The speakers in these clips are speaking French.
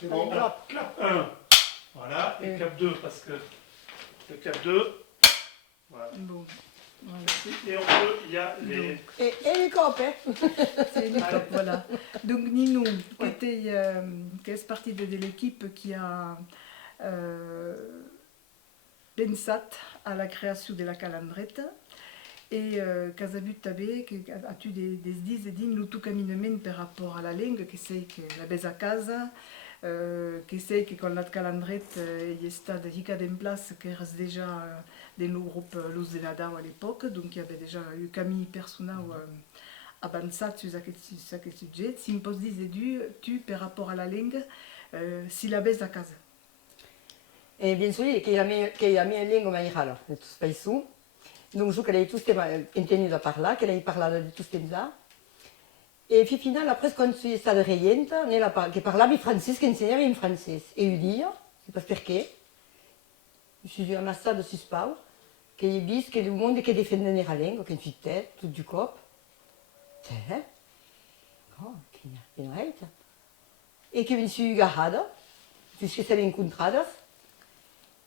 c'est bon. Alors, clap 1. Voilà, et clap 2, parce que le clap 2. Voilà. Bon. Voilà. Et en bleu, il y a les... Et les copes, hein. C'est une équipe, voilà. Donc Nino, qui fait partie de l'équipe qui a pensé à la création de la calandrette et Casabut Tabé, qui a eu des idées tout caminament par rapport à la langue, qui c'est que la baisse à casa, qui c'est que quand la calandrette est stade hica en place, qui reste déjà dans le groupe Luz de Nadao à l'époque, donc il y avait déjà eu Camille personnel avançat sur ce sujet. Si me pose dire tu par rapport à la langue, si la baisse à casa. E bien sûr, che la mia lingua mairala, de tous països. Donc, je qu'elle tous entendu de parler, qu'elle a parlé de tous temps là. Et puis, finalement, après, quand je suis stata reienta, che parlava français, che insegnava in francese. E io dico, c'est pas perché, je suis ammassata su spau, che io visto che il mondo che difende la lingua, che in tête, tout du corps. Cioè, oh, che non è. E che mi sono agarrata, puisque siamo incontrate.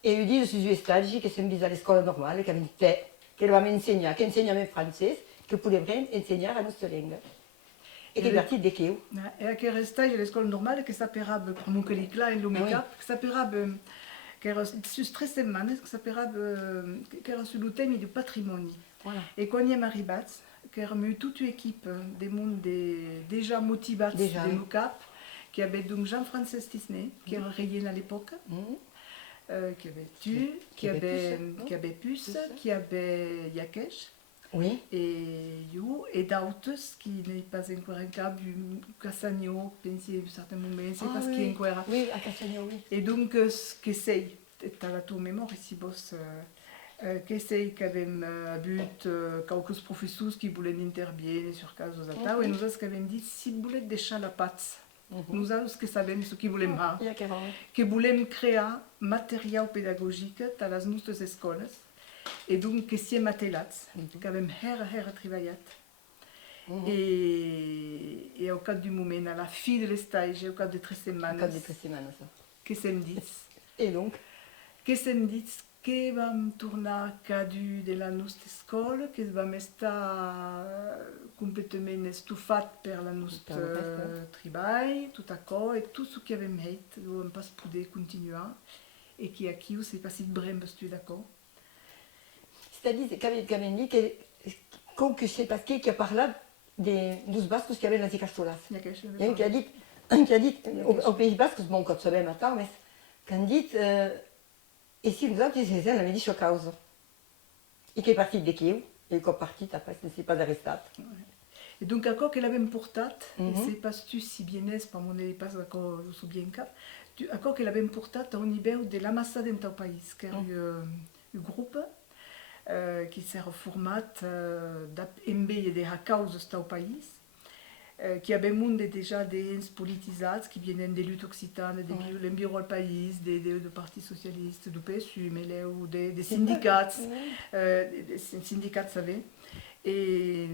E io dico sui stagi che sono alla scuola normale, che dovevamo insegnare, che insegniamo in francese, che potevamo insegnare la nostra lingua. E che è partito da che? E a che restai all'scola normale che sapeva, comunque lì là in l'Omega, che sapeva, che era su 3 settimane, che sapeva, che era sul tema del patrimonio. Voilà. E quando siamo arrivati, che eravamo tutta l'equipe dei mondi déjà motivati del NUCAP, che aveva donc Jean-François Tisney, che era regien à l'époque, qui avait Tu, qui avait Puce, qui avait Yakesh, Oui. et You, et d'autres qui n'est pas encore un cas du Cassagno, pensez à certains moments, c'est parce qu'il est encore. Oui, à Cassagno, oui. Et donc, ce que c'est, tu as la tua mémoire ici, boss, que c'est qu'avem but quelques professeurs qui voulaient intervenir sur cas aux attaques, et nous avons dit, si vous voulez deixar la patte. Nous avons ce que savons, ce que voulons que voulons créer matériel pédagogique dans les nostres écoles et donc que si matelats, qu'avons travaillé et au cas du moment, à la fin de stage, au cas de 3 semaines, que s'en dit et donc que s'en dit que vam tornar cadu de la nostra école, que vam estar complètement estufat per la nostra treball, tot acord, et tout ce que avem fet, no vam pas poder continuar, et que aquí ho s'est passat brem estu d'accord. C'est-à-dire qu'avem dit que je sais pas qui a parlé dos bascos qui avaient dans les castolas. Il y a qui a dit au Pays Basque, bon, quand ça va matin, mais qu'on dit et si nous autres, c'est la médiation cause. Et qui est parti de Kiev, et qui est parti après, ce n'est pas arrêté. Et donc, encore qu'elle avait porté, et c'est pas si bien est, pas mon n'est pas d'accord, je suis bien cap, encore qu'elle avait porté au niveau de l'ambassade dans le pays, qui est un groupe qui s'est reformé d'MB et de causes dans le pays. Qui avait monde déjà des politisés qui viennent des luttes occitanes, des bureaux au pays, des partis socialistes, du PSU, mais des syndicats, des syndicats, vous savez, et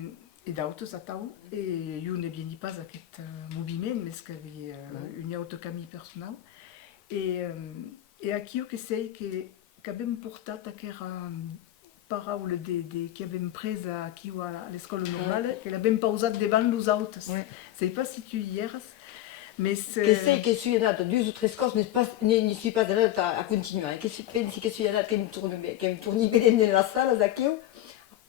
d'autres attends. Et je ne viens pas à cet mouvement, mais qu'il y avait une autre camille personnelle. Et à qui que c'est qu'avait porté à parole qui avaient pris aquí à l'école normale, qu'elle avait pausé devant nous autres. C'est pas si tu hier, mais c'est... Que c'est que je suis là, 2 ou 3 causes, mais ne suis pas là à continuer. Que je pense que je suis là, que me tourne bien dans la salle, d'aquí,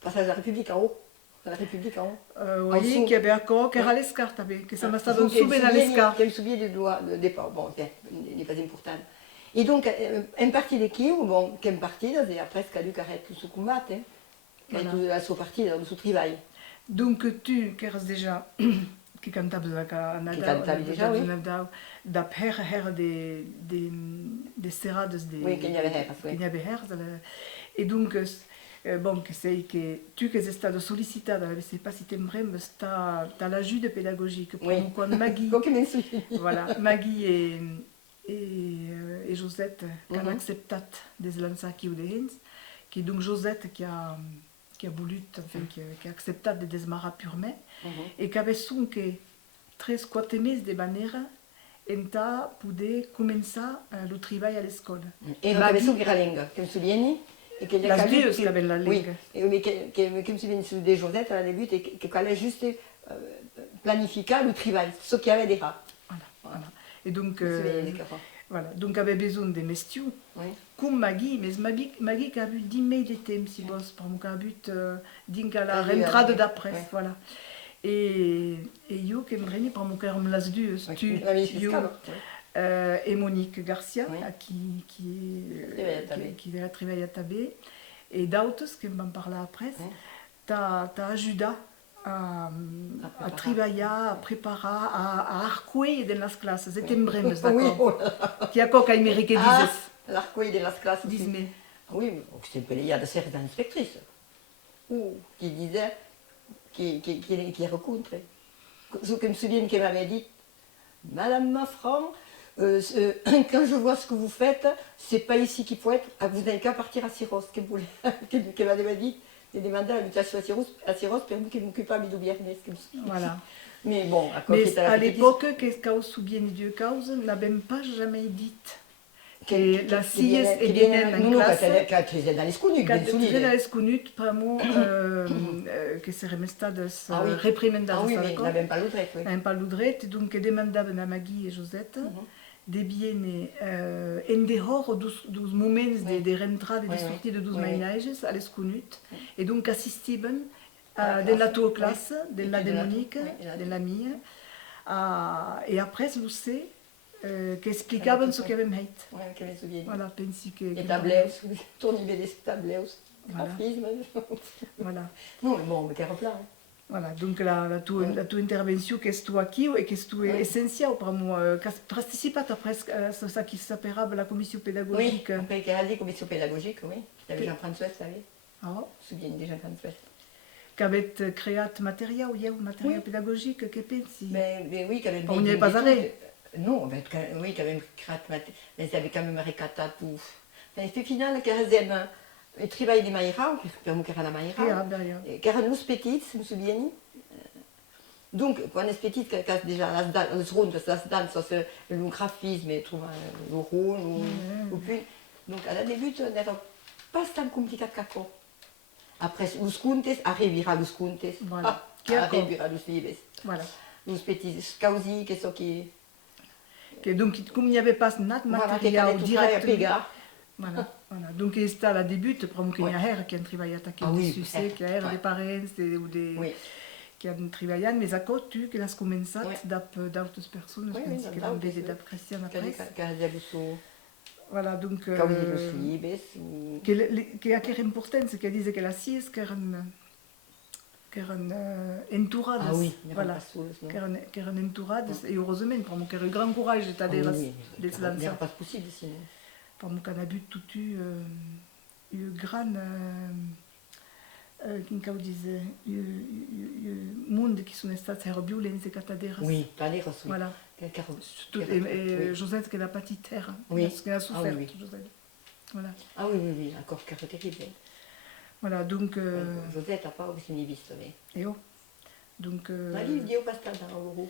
passage à la République en haut. La République en haut. Oui, qu'il y avait encore, qu'il y avait l'escar, que ça m'a stade soube dans l'escar. Qu'elle soubient de doigt de départ, bon, n'est pas important. Et donc, une partie de qui, bon, qu'une partie, et après, ce qu'a lu qu'arrête tout ce combat, qu'elle est la sous partie de son travail. Donc, tu, qui restes déjà, qui cantaves à Nadal, d'après des serrades, oui, qu'il y avait et donc, bon, que c'est que tu qui es sollicité, je ne sais pas si tu aimerais, mais dans l'ajude pédagogique, pour Maggie, voilà, Maggie et Josette qui ont accepté de se lancer aquí au Dehens, qui donc Josette qui a voulu, enfin, qui a accepté de se marier purement, et qui avait son que 3-4 meses de manière, enta poder començar el treball a l'escola. Era Maggie- cabeça que era lenga, que me souvieni, e que Les dues que avaient la oui, lenga. mais que me souvieni su de Josette à la début, et que calait juste planificar le travail, ce qu'il y avait déjà. Voilà, voilà. Et donc, Je me souviens de ça. voilà. Donc avait besoin de mestiu, Oui. com Maggie, mais Maggie qui a vu 10 mai de temps, si vos, par mon qui a vu dingue à la Ah, oui, rentrade oui. d'après, Ouais. voilà. Et io que me reni par mon cœur me las dues, tu, La ministre io, fiscale. et Monique Garcia, Oui. qui a travaillé à Tabé, et d'autres qui m'en parlent après, Oui. t'as ajudé a préparar. travailler, a preparar, a arcuer dans les classes. C'était bremes, Oui, d'accord. oh là là. Qui a quoi qu'Amérique Ah, disait. l'arcoïde de las classes. Dis-moi. Oui, mais il y a de certaines inspectrices qui disaient, qui rencontraient. Je me souviens qu'elle m'avait dit, Madame Maffran, quand je vois ce que vous faites, c'est pas ici qu'il faut être, vous n'avez qu'à partir à Syros, qu'elle m'avait dit. J'ai demandé à l'habitation à Syros pour qu'il m'occupe à Midou-Biernes. Voilà. Mais bon, à Mais à l'époque, qu'est-ce qu'on se souvient de cause, n'avait pas jamais dit que la CIS est bien en classe. Quand tu es dans les scounucs, Quand bien tu es solide. dans les scounucs, vraiment, que c'est remestades Ah oui. reprimandades. Ah oui, mais il n'avait pas le trait, oui. Un pas l'oudret, donc demandaven a Maggie et Josette de bien en dehors dos moments de rentrada e de Oui, oui. sortida dos Oui, oui. mainatges a l'esconut, et donc assistiven À la de la classe, tua oui. classe, de Et la puis de de la- Monique, oui, et la- de la mia, et après, je sais, que explicaven ce qu'avem heit. Oui, que me souviens. Voilà, pensi que... Les tableaux, ton niveau des tableaux, Voilà. graphisme. Voilà. Non, mais bon, mais qu'elle replat. Voilà, donc la tua intervenció que és tu aquí e que és tu Oui. essencial per moi, que has participat après ça qui s'appellera la commission Oui, pédagogique. après qu'elle a dit commission pédagogique, oui. Il y avait Jean-François, vous savez. Ah, Je me souviens de Jean-François. qu'avait créé matériel, matériel Oui. pédagogique, que pensi? Mais oui, qu'elle avait On n'y est pas allé. Non, mais oui, qu'elle avait créé mais ça avait quand même récata pour. Mais c'est final qu'elle avait le travail de Maïra, pour moi qu'elle a la Ah, Maïra. derrière. Car nous petites, je me souviens. Donc, quand on est petite, quand déjà les rondes, las danses, le graphisme, et trouve le rôle, ou puis. Donc, à la début, on n'était pas tant compliqué qu'après. Après, les contes, arrivera les contes. Voilà. Arrivera les livres. Voilà. Les petits causi, que ce qui. Que donc, comme il n'y avait pas de Voilà, qui matériel allait tout faire à direct. Péga. Voilà, voilà. Donc, c'était à la début, pour moi, qu'il y a qui a travaillé à Ah oui, succès, qui a ouais. des parents ou des... Oui. Qui han treballat, mais a tu que l'has començat Oui. d'autres persones, Oui, pensi oui, que d'autres, van oui. d'apreciar Qu'elle après. a le sou. Voilà, donc... Causi les livres. Que a que era important, c'est que disait que la CIS que eren entourades. Ah oui, il n'y a voilà. pas sous. Que eren entourades, et heureusement, pour moi, que era grand courage de t'adhérer Oui, des il n'y a lançats. pas possible sinon. Pour moi, qu'on a vu tout grand... quin cau disait, monde qui sont estats violents et cataderes. Oui, t'adhères, oui. Voilà. Car- Tout, car- et oui. Josette qui n'a pas dit terre, Oui. parce qu'elle a souffert, oui, oui. Josette. Voilà. Ah oui, oui, oui, encore car terrible. Voilà, donc... Josette n'a pas aussi visto, mais. et oh. Donc... Ma vie, Dio pas stata dans l'euro.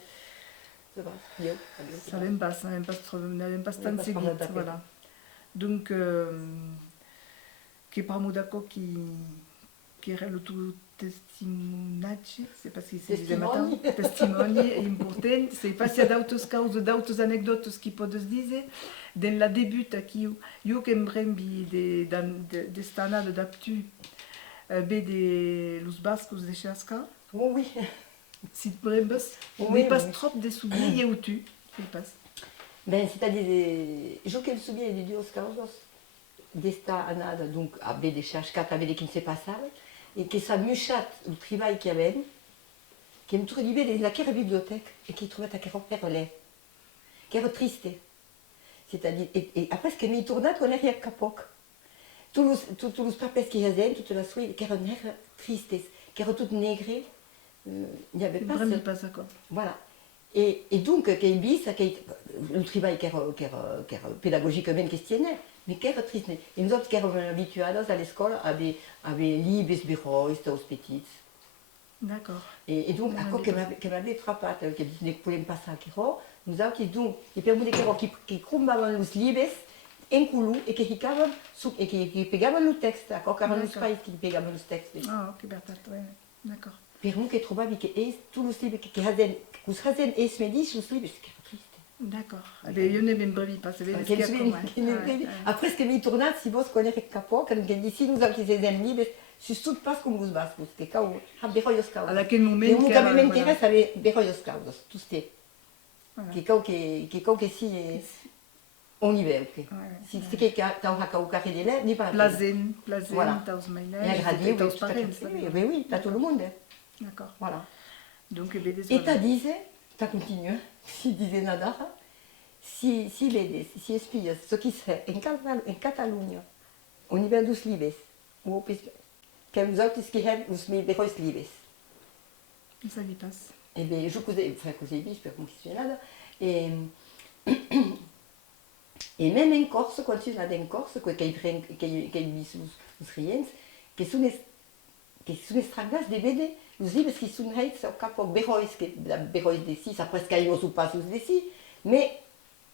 Ça va, Dio. ça n'aime pas tant pas seguit, parlat de voilà. Donc, que par d'accord qui era le tout testimonatge, c'est parce que c'est Testimoni. testimoni è important, c'est pas s'il y a d'autres causes, d'autres anecdotes qui peuvent se dire. Dans la début, qui io que m'brembi de stanade d'aptu, de los bascos de Chasca, Oh oui. si brembes, Oui, mais pas oui. trop de souvenirs où tu, c'est pas. Ben, c'est-à-dire, je que me souviens de Dios causos, d'esta anada, donc, avec des chascat, avec des qui ne se passaient, et que ça muchat le travail qu'il y avait, qui me trouvait dans la bibliothèque, et qui trouvait à faire perler, qui era triste. C'est-à-dire, et après, ce qui m'est tourné, qu'on est rien capoc. Tous les papiers qu'il y avait, toute la suite, qui étaient tristes, qui étaient toutes négrées, il n'y avait pas Brembi ça. pas ça, quoi. Voilà. Et donc, le travail qui est pédagogique même questionnaire, mais qui est triste. Et nous autres qui sommes habitués à l'école, avec livres, bureaux, aux petites. D'accord. Et donc, Non, à quoi mais que m'avait frappé, que je ne pouvais pas ça, Nous avons qui donc, et per mude qui crumbavam los libres en culu et qui ficavam et qui pegavam le texte, encore car los pais qui pegavam le texte. Ah, ok, ouais. D'accord. Per mu che trovavi che tous los libres qui hazen medis los libres, che triste. D'accord. Ben, io ne ben brevi pas, c'est bien. Après, ce que mi tornat, si vos connaissez capo, quand il dit si nous avons ces libres, sus tout pas comme vous bascos, que cau, ha beroios caudos. À quel moment Et nous avons m'intéresse avec beroios caudos, tout ce que cau que si on y va, ok. Si c'est quelqu'un qui a cau carré des lèvres, ni pas. Plazen, Voilà. taus mainais, Et agradi, taus oui, parents. oui, oui, t'as tout le monde. D'accord. Voilà. Donc, ben, Et t'as disait, t'as continué, si disait nada, si vedes, si espias, ce qui se fait en Catalunya, au niveau dos libres, ou que nous autres qui ont les berois libres. Ça lui passe. Et bien, je causais, enfin, causais vite, j'espère qu'on ne se fait nada. Et même en Corse, quand tu es en Corse, qui vivent os riens, que sont estrangas de veure os libres qui sont heights au cap au berois, que la berois de si, ça presque a os passos de si, mais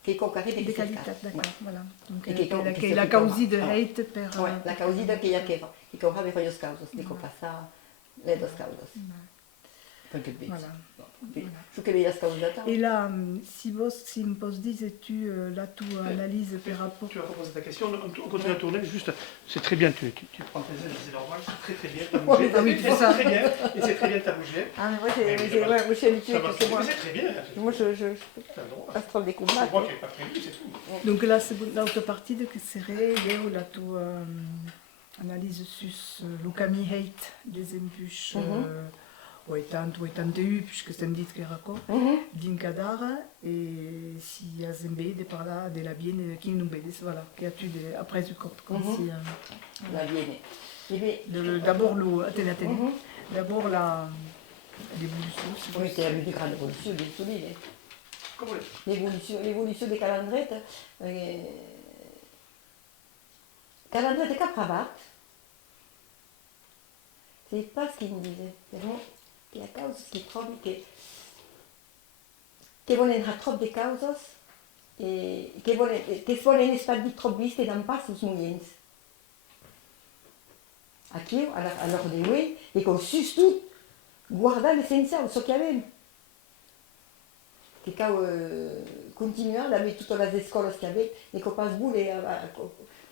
che concare De di qualité, d'accord, voilà. Donc, E che la causi de hate per... la causida che ya che che ora aveva os causos, dico passa le dos causos. Perché bit. Voilà. Su che veia causata. Et là, si me poses disais-tu là tout analyse par rapport... Tu as reposé ta question, on continue à tourner, juste, c'est très bien, tu prends tes ailes, c'est normal, c'est très bien, t'as bougé, c'est très bien, et c'est très bien, t'as bougé. Ah, mais moi, je suis habituée, Mais moi. c'est très bien. Moi, je T'as le droit. passe trop des combats. C'est moi qui n'ai pas prévu, c'est tout. Donc là, c'est l'autre partie de que serait là tout analyse sus le cami hate des embûches 80 ou 81, puisque c'est un dit que raccord, d'incadara, et si y a zembé de par là, de la bienne qui nous bédis, voilà, qui a-tu après du corps, comme si... La vienne. D'abord le... Attends. D'abord l'évolution. Oui, c'est la plus grande évolution des solides. Comment L'évolution des calendrettes. Calendrette capravat. C'est pas ce qu'il me disait. Però la causa che trovi che vogliono troppe cause e che vogliono spazio troppo viste da un passo su moyens. Aqui, alors de lui, et qu'on suce tout, guarda l'essentiel, ce qu'il y avait. Che quand continuons d'aller toutes les écoles qu'il y avait, et qu'on passe boule et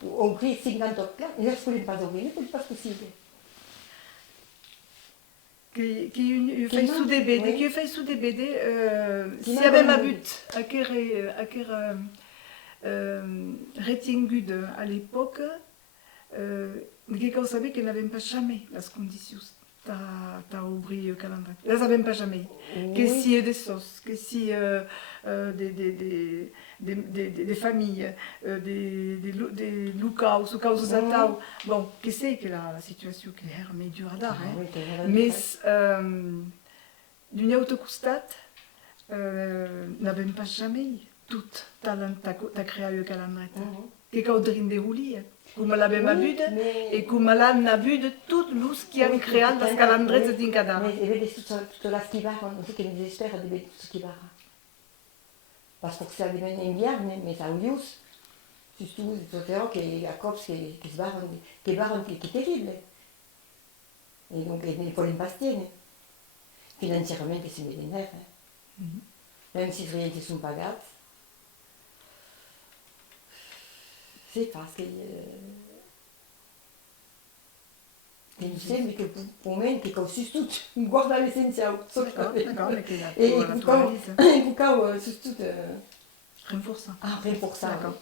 on crie 50 classes, et là, je ne pouvais pas ouvrir, ce n'est pas possible. Qui fait sous des BD, qui fait sous des BD, s'il y avait ma but, à quel retingude à l'époque, quelqu'un savait qu'elle n'avait pas jamais les conditions. T'as ouvert le calendrier. Elles n'avaient pas jamais. Que si des sauces, que si des familles, des lucas, ou causes atau. Bon, que c'est que la situation qui est meio dure à dar, mais d'une autre costat, n'avaient pas jamais tout talent t'as créé le calendrier. Que quand on de roulis. Come l'abbiamo avuto e come l'hanno avuto tutti loro che hanno creato la calandrezza di Incadara. E vedi tutta la schivara, non so che mi dispera di vedere tutta schivara. Parce que ça devient invierne, mais ça odious. Surtout, che a cops che sbarrano, che è terribile. E donc, ne vogliono bastiene. Financiariamente si vede nere. Même si i clienti sono pagati. C'est parce que mi sembra che per me che così tutto guarda l'essenziale e quand c'est tout renforçant. D'accord.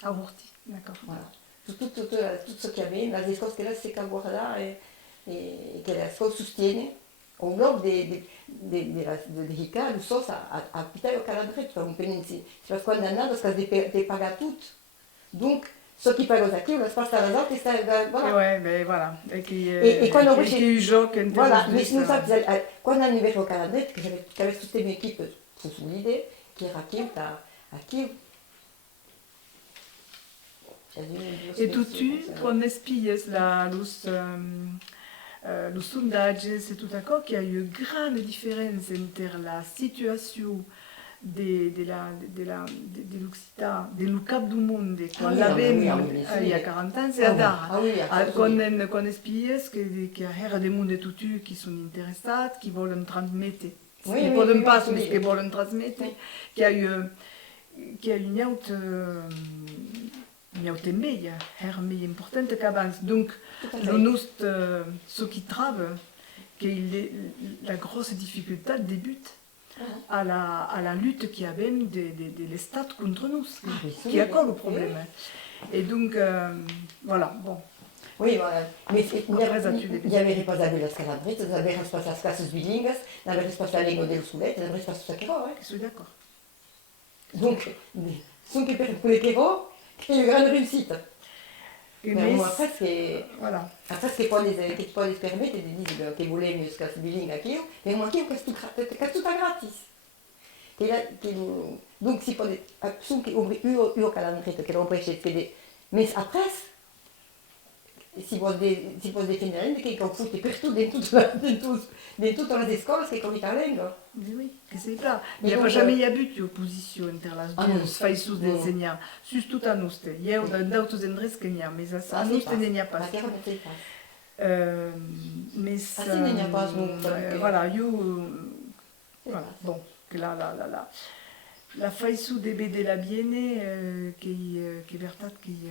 Avorti, d'accord. Voilà. Tout ce qu'il y avait, la cose che là c'est che guarda e che la cosa sostiene au globe de Rica, lo so, a pitare o calendrier, per un pensi, parce quando è andato, parce que de paga tutto. Donc, ceux qui parlent aquí, on se passe à la autres, et ça, voilà. Ouais, mais voilà. Et quand on joue, voilà, mais nous, quand on arrive au calendrier, j'avais toute une équipe sous l'idée, qui est aquí. Et tu, on espie los sondages, c'est tout d'accord qu'il y a eu une grande différence entre la situation dell'Occità, del Cap du Monde, quan oui, l'avem oui, il y a 40 ans, c'est adar. Ah oui, Quan espies que era de monde tutu qui sont interessats, qui volen transmettre. Oui, Qui oui, poden oui, pas, oui, mais oui. qui volen transmettre, qui a eu une autre meia, era meia importante qu'abans. Donc, le nostre, ce qui trave, que la grosse difficulté débute à la lutte qu'il y avait de l'État contre nous, qui est encore le problème. Et donc, voilà, bon. Oui, voilà. Mais Après, gli aveva riposato le scalabrette, aveva risposto a scasse bilingues, aveva risposto a lingua del sulet, aveva risposto a Quero. Je suis d'accord. Donc, anche per les Quero, che è una grande riuscita. Et Mais mais, moi, après, c'est... voilà. Après, che ti puoi permettere di dire che volevi scasse bilingue a Quero, e moi, che è tutta gratis. Donc, si può dire, io calendretto che lo prece, mais après, si può definire che è foutu per tutto, in tutte le scuole che come italiano. Mais oui, que c'est là. Mais Il n'y a donc, pas jamais eu d'opposition entre les ah non. deux façons d'enseigner. Surtout à nous. Il y a d'autres endroits qu'il y a, mais à nous, il n'y a pas. Ma chiaro non sei pas. Mais Ah, si, il n'y a pas, voilà, voilà, bon, que la façon de BD la bienne, qui est verdad, qui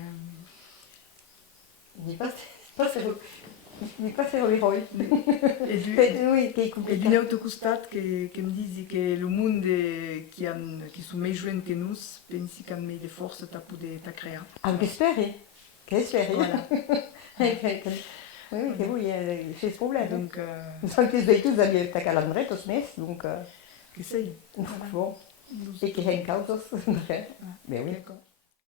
Di passero i roi. Oui, che et d'une autre costat qui me disait que le monde qui sont plus jeunes que nous, pense qu'on met des forces pour créer. Ah, che speri? Voilà. Oui, che lui, c'è il problema. Donc, Anche se tu hai ta calendretto smesso, donc... essaye. Bon, e che è in causa? Ben oui. D'accord.